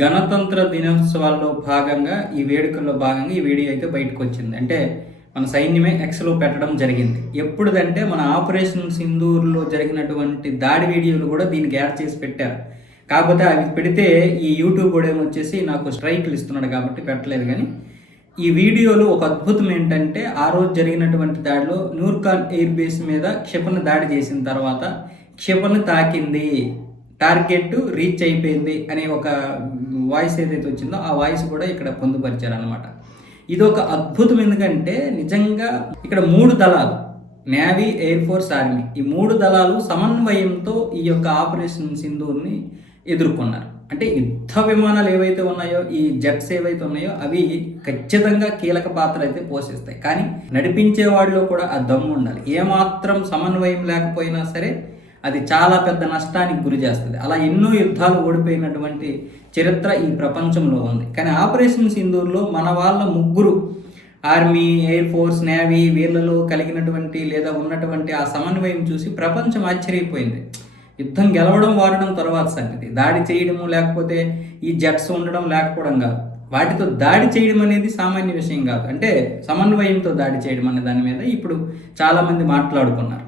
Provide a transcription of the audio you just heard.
గణతంత్ర దినోత్సవాల్లో భాగంగా ఈ వేడుకల్లో భాగంగా ఈ వీడియో అయితే బయటకు వచ్చింది. అంటే మన సైన్యమే ఎక్స్‌లో పెట్టడం జరిగింది. ఎప్పుడుదంటే మన ఆపరేషన్ సింధూర్‌లో జరిగినటువంటి దాడి వీడియోలు కూడా దీనికి యాడ్ చేసి పెట్టారు. కాకపోతే అవి పెడితే ఈ యూట్యూబ్ వాడేమొచ్చేసి నాకు స్ట్రైక్‌లు ఇస్తున్నాడు కాబట్టి పెట్టలేదు గానీ, ఈ వీడియోలో ఒక అద్భుతం ఏంటంటే ఆ రోజు జరిగినటువంటి దాడిలో నూర్ఖాన్ ఎయిర్ బేస్ మీద క్షిపణి దాడి చేసిన తర్వాత క్షిపణి తాకింది. టార్గెట్ రీచ్ అయిపోయింది అనే ఒక వాయిస్ ఏదైతే వచ్చిందో ఆ వాయిస్ కూడా ఇక్కడ పొందుపరిచారనమాట. ఇది ఒక అద్భుతం. ఎందుకంటే నిజంగా ఇక్కడ 3 దళాలు, నేవీ, ఎయిర్ ఫోర్స్, ఆర్మీ, ఈ 3 దళాలు సమన్వయంతో ఈ యొక్క ఆపరేషన్ సింధూర్ని ఎదుర్కొన్నారు. అంటే యుద్ధ విమానాలు ఏవైతే ఉన్నాయో, ఈ జెట్స్ ఏవైతే ఉన్నాయో అవి ఖచ్చితంగా కీలక పాత్ర అయితే పోషిస్తాయి. కానీ నడిపించే వాళ్ళలో కూడా ఆ దమ్ము ఉండాలి. ఏమాత్రం సమన్వయం లేకపోయినా సరే అది చాలా పెద్ద నష్టానికి గురి చేస్తుంది. అలా ఎన్నో యుద్ధాలు ఓడిపోయినటువంటి చరిత్ర ఈ ప్రపంచంలో ఉంది. కానీ ఆపరేషన్ సింధూర్లో మన వాళ్ళ ముగ్గురు, ఆర్మీ, ఎయిర్ ఫోర్స్, నేవీ, వీళ్ళలో కలిగినటువంటి లేదా ఉన్నటువంటి ఆ సమన్వయం చూసి ప్రపంచం ఆశ్చర్యపోయింది. యుద్ధం గెలవడం, వాడడం తర్వాత సంగతి. దాడి చేయడము లేకపోతే ఈ జెట్స్ ఉండడం లేకపోవడం కాదు. వాటితో దాడి చేయడం అనేది సామాన్య విషయం కాదు. అంటే సమన్వయంతో దాడి చేయడం అనే దాని మీద ఇప్పుడు చాలామంది మాట్లాడుకున్నారు.